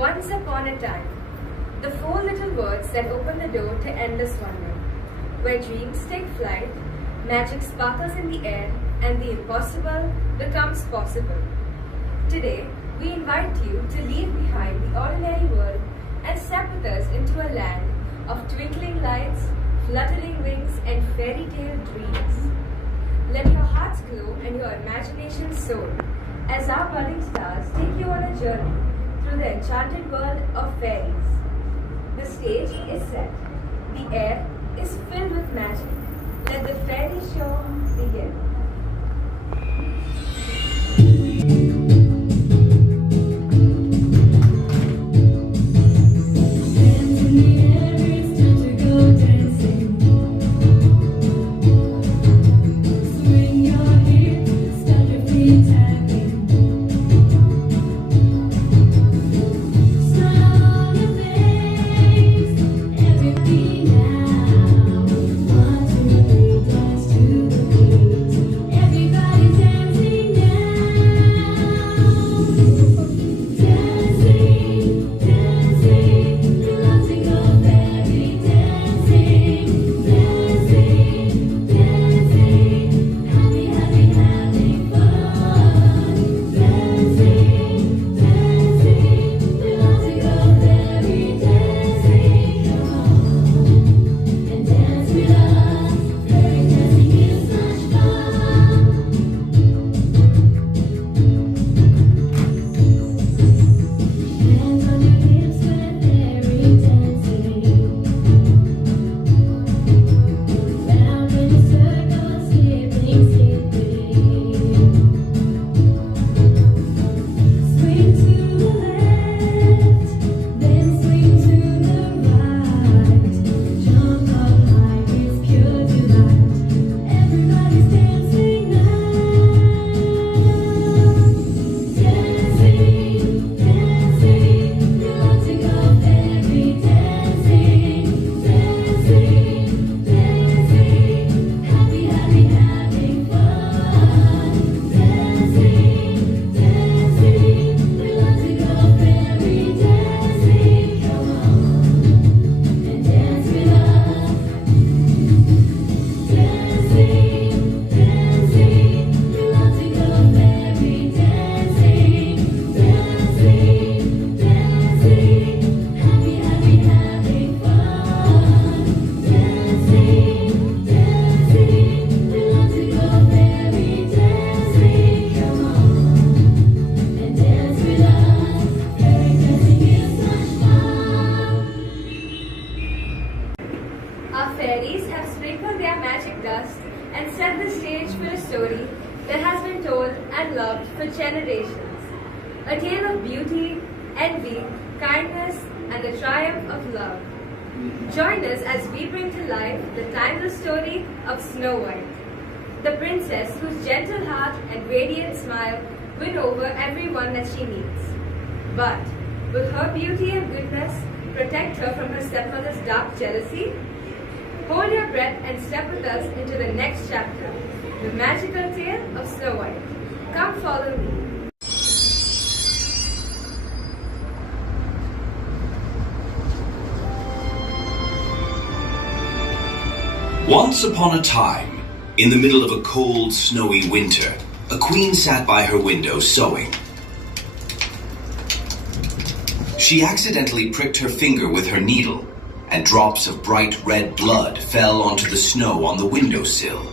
Once upon a time, the four little words that open the door to endless wonder, where dreams take flight, magic sparkles in the air, and the impossible becomes possible. Today, we invite you to leave behind the ordinary world and step with us into a land of twinkling lights, fluttering wings, and fairy tale dreams. Let your hearts glow and your imagination soar as our budding stars take you on a journey through the enchanted world of fairies. The stage is set. The air is filled with magic. Let the fairy show begin. Our fairies have sprinkled their magic dust and set the stage for a story that has been told and loved for generations. A tale of beauty, envy, kindness, and the triumph of love. Join us as we bring to life the timeless story of Snow White, the princess whose gentle heart and radiant smile win over everyone that she meets. But will her beauty and goodness protect her from her stepmother's dark jealousy? Hold your breath and step with us into the next chapter, the magical tale of Snow White. Come follow me. Once upon a time, in the middle of a cold, snowy winter, a queen sat by her window sewing. She accidentally pricked her finger with her needle, and drops of bright red blood fell onto the snow on the windowsill.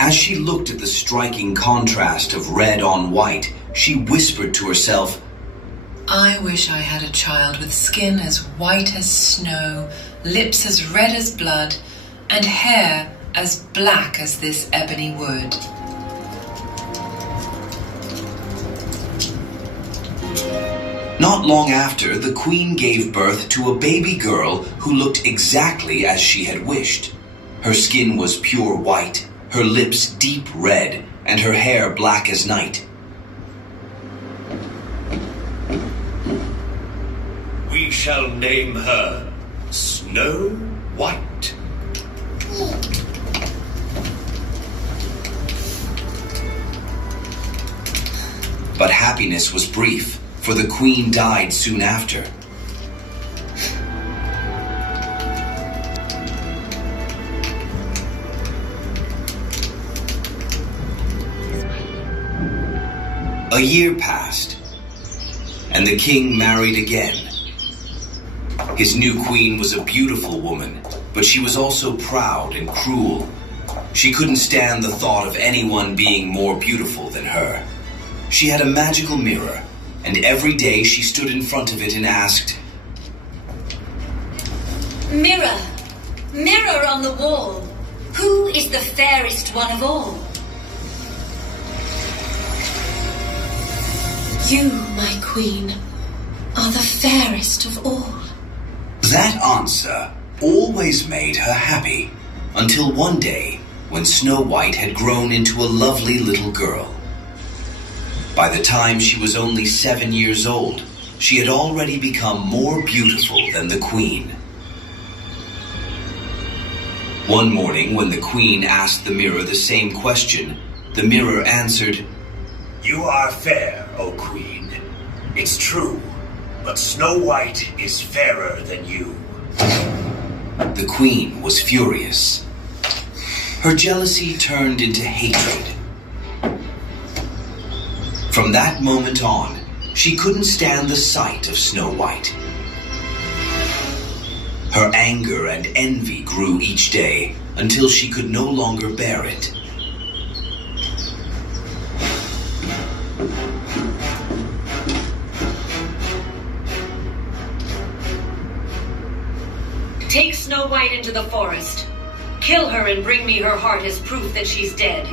As she looked at the striking contrast of red on white, she whispered to herself, "I wish I had a child with skin as white as snow, lips as red as blood, and hair as black as this ebony wood." Not long after, the queen gave birth to a baby girl who looked exactly as she had wished. Her skin was pure white, her lips deep red, and her hair black as night. We shall name her Snow White. But happiness was brief, for the queen died soon after. A year passed, and the king married again. His new queen was a beautiful woman, but she was also proud and cruel. She couldn't stand the thought of anyone being more beautiful than her. She had a magical mirror, and every day she stood in front of it and asked, "Mirror, mirror on the wall, who is the fairest one of all?" "You, my queen, are the fairest of all." That answer always made her happy, until one day when Snow White had grown into a lovely little girl. By the time she was only 7 years old, she had already become more beautiful than the queen. One morning, when the queen asked the mirror the same question, the mirror answered, You are fair, O Queen. It's true, but Snow White is fairer than you. The queen was furious. Her jealousy turned into hatred. From that moment on, she couldn't stand the sight of Snow White. Her anger and envy grew each day until she could no longer bear it. Take Snow White into the forest. Kill her and bring me her heart as proof that she's dead.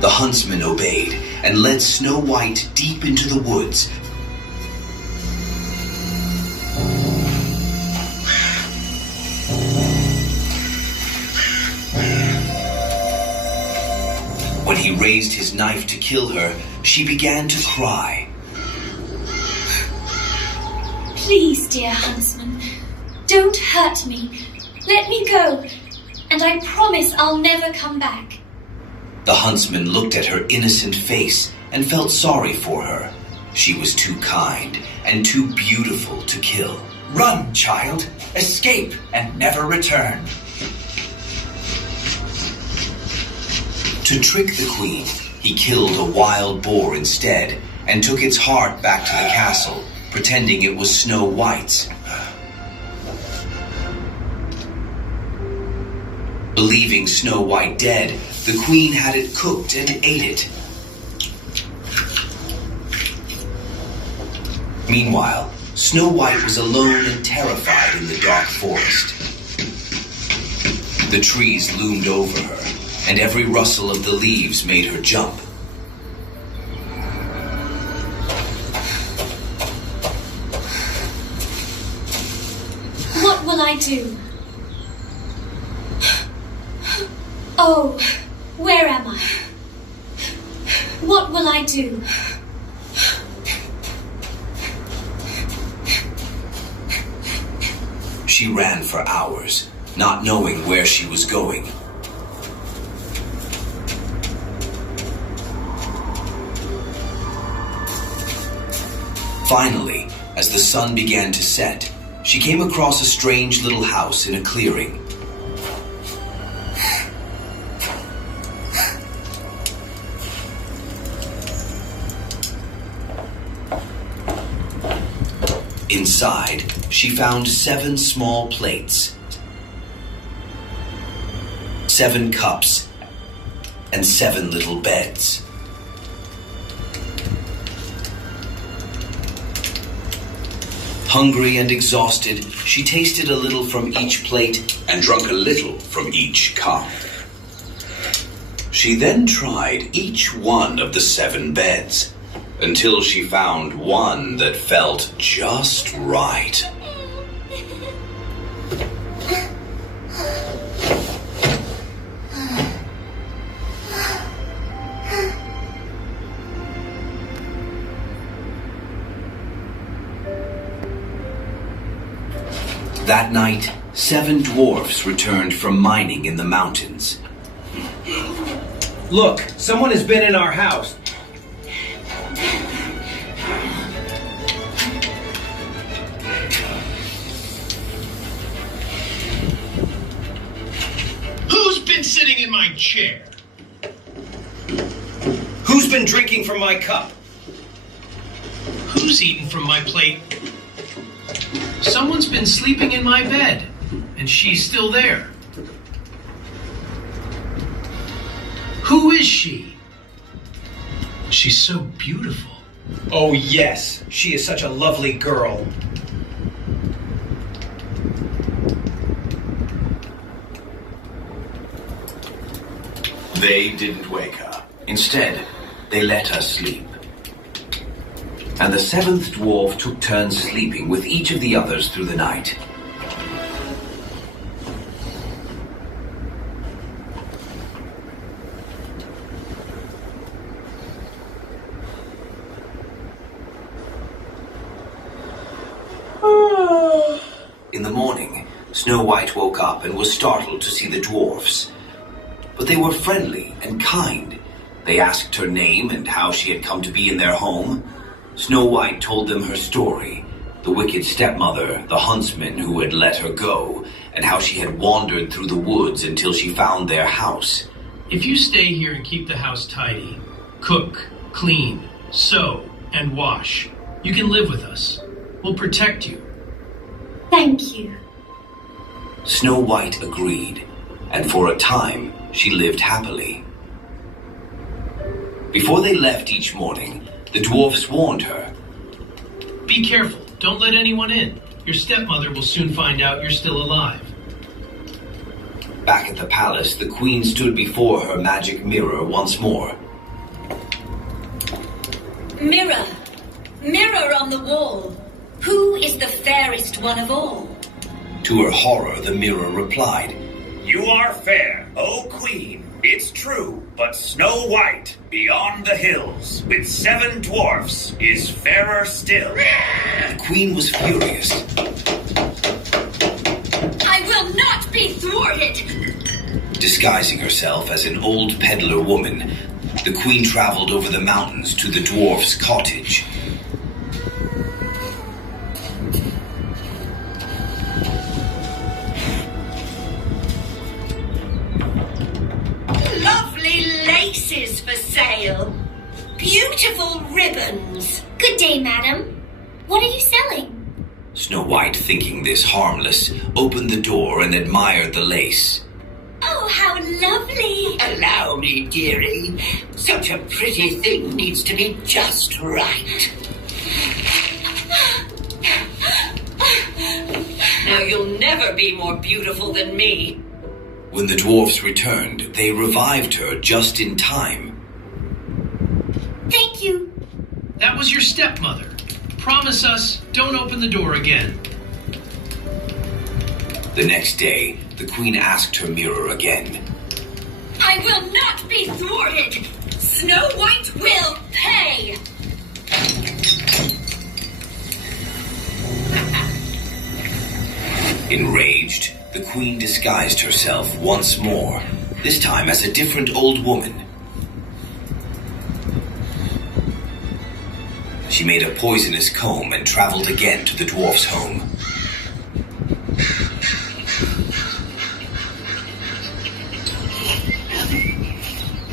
The huntsman obeyed and led Snow White deep into the woods. When he raised his knife to kill her, she began to cry. "Please, dear huntsman, don't hurt me. Let me go, and I promise I'll never come back." The huntsman looked at her innocent face and felt sorry for her. She was too kind and too beautiful to kill. "Run, child. Escape and never return." To trick the queen, he killed a wild boar instead and took its heart back to the castle, pretending it was Snow White's. Believing Snow White dead, the queen had it cooked and ate it. Meanwhile, Snow White was alone and terrified in the dark forest. The trees loomed over her, and every rustle of the leaves made her jump. What will I do? Oh, where am I? What will I do? She ran for hours, not knowing where she was going. Finally, as the sun began to set, she came across a strange little house in a clearing. Inside, she found 7 small plates, 7 cups, and 7 little beds. Hungry and exhausted, she tasted a little from each plate and drank a little from each cup. She then tried each one of the 7 beds, until she found one that felt just right. That night, 7 dwarfs returned from mining in the mountains. Look, someone has been in our house. my chair. Who's been drinking from my cup? Who's eaten from my plate? Someone's been sleeping in my bed, and she's still there. Who is she? She's so beautiful. Oh, yes. She is such a lovely girl. They didn't wake her. Instead, they let her sleep. And the seventh dwarf took turns sleeping with each of the others through the night. In the morning, Snow White woke up and was startled to see the dwarfs. But they were friendly and kind. They asked her name and how she had come to be in their home. Snow White told them her story, the wicked stepmother, the huntsman who had let her go, and how she had wandered through the woods until she found their house. If you stay here and keep the house tidy, cook, clean, sew, and wash, you can live with us. We'll protect you. Thank you. Snow White agreed, and for a time she lived happily. Before they left each morning, the dwarfs warned her. Be careful. Don't let anyone in. Your stepmother will soon find out you're still alive. Back at the palace, the queen stood before her magic mirror once more. Mirror, mirror on the wall, who is the fairest one of all? To her horror, the mirror replied, You are fair, O Queen. It's true, but Snow White, beyond the hills, with 7 dwarfs, is fairer still. The queen was furious. I will not be thwarted! Disguising herself as an old peddler woman, the queen traveled over the mountains to the dwarf's cottage. Lovely laces for sale. Beautiful ribbons. Good day, madam. What are you selling? Snow White, thinking this harmless, opened the door and admired the lace. Oh, how lovely. Allow me, dearie. Such a pretty thing needs to be just right. Now you'll never be more beautiful than me. When the dwarfs returned, they revived her just in time. Thank you. That was your stepmother. Promise us, don't open the door again. The next day, the queen asked her mirror again. I will not be thwarted. Snow White will pay. Enraged, the queen disguised herself once more, this time as a different old woman. She made a poisonous comb and traveled again to the dwarf's home.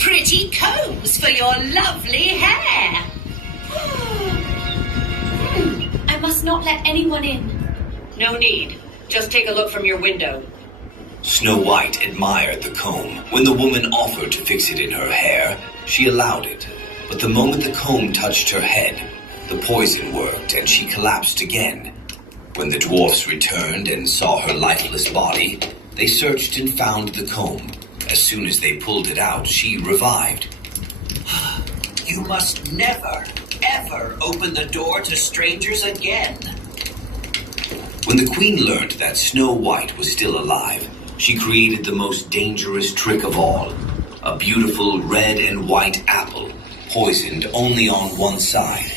Pretty combs for your lovely hair. I must not let anyone in. No need. Just take a look from your window. Snow White admired the comb. When the woman offered to fix it in her hair, she allowed it. But the moment the comb touched her head, the poison worked and she collapsed again. When the dwarfs returned and saw her lifeless body, they searched and found the comb. As soon as they pulled it out, she revived. You must never, ever open the door to strangers again. When the queen learned that Snow White was still alive, she created the most dangerous trick of all. A beautiful red and white apple, poisoned only on one side.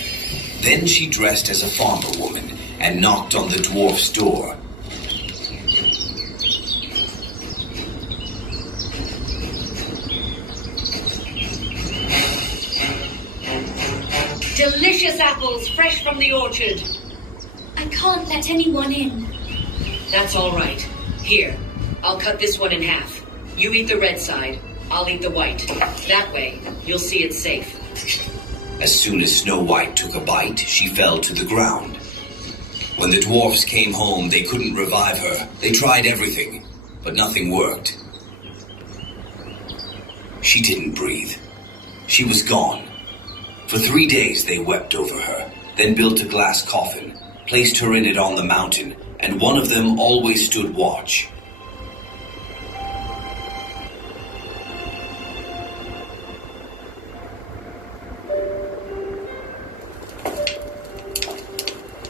Then she dressed as a farmer woman and knocked on the dwarf's door. Delicious apples fresh from the orchard. I can't let anyone in. That's all right. Here, I'll cut this one in half. You eat the red side. I'll eat the white. That way, you'll see it's safe. As soon as Snow White took a bite, she fell to the ground. When the dwarfs came home, they couldn't revive her. They tried everything, but nothing worked. She didn't breathe. She was gone. For 3 days they wept over her, then built a glass coffin, placed her in it on the mountain, and one of them always stood watch.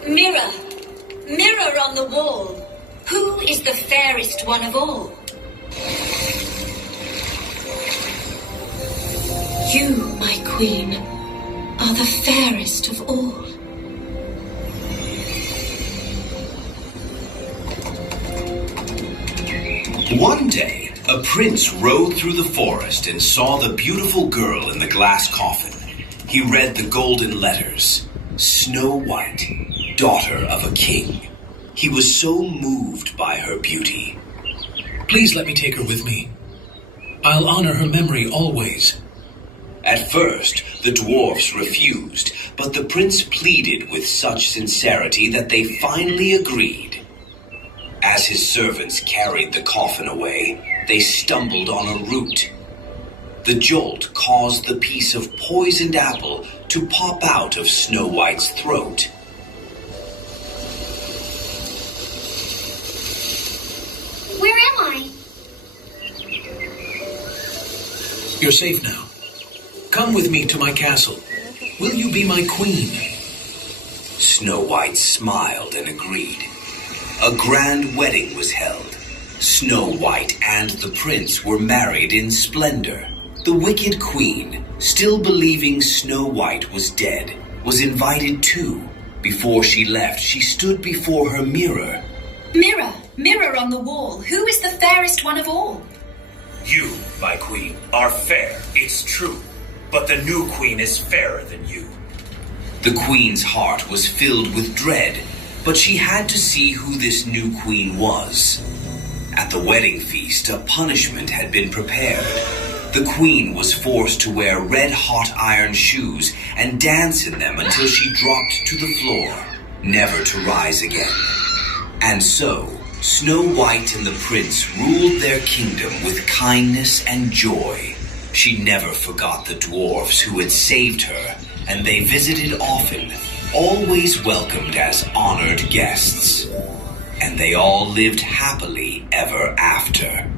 Mirror, mirror on the wall, who is the fairest one of all? You, my queen, are the fairest of all. One day, a prince rode through the forest and saw the beautiful girl in the glass coffin. He read the golden letters, Snow White, daughter of a king. He was so moved by her beauty. Please let me take her with me. I'll honor her memory always. At first, the dwarfs refused, but the prince pleaded with such sincerity that they finally agreed. As his servants carried the coffin away, they stumbled on a root. The jolt caused the piece of poisoned apple to pop out of Snow White's throat. Where am I? You're safe now. Come with me to my castle. Will you be my queen? Snow White smiled and agreed. A grand wedding was held. Snow White and the prince were married in splendor. The wicked queen, still believing Snow White was dead, was invited too. Before she left, she stood before her mirror. Mirror, mirror on the wall, who is the fairest one of all? You, my queen, are fair, it's true. But the new queen is fairer than you. The queen's heart was filled with dread, but she had to see who this new queen was. At the wedding feast, a punishment had been prepared. The queen was forced to wear red-hot iron shoes and dance in them until she dropped to the floor, never to rise again. And so, Snow White and the prince ruled their kingdom with kindness and joy. She never forgot the dwarfs who had saved her, and they visited often, always welcomed as honored guests. And they all lived happily ever after.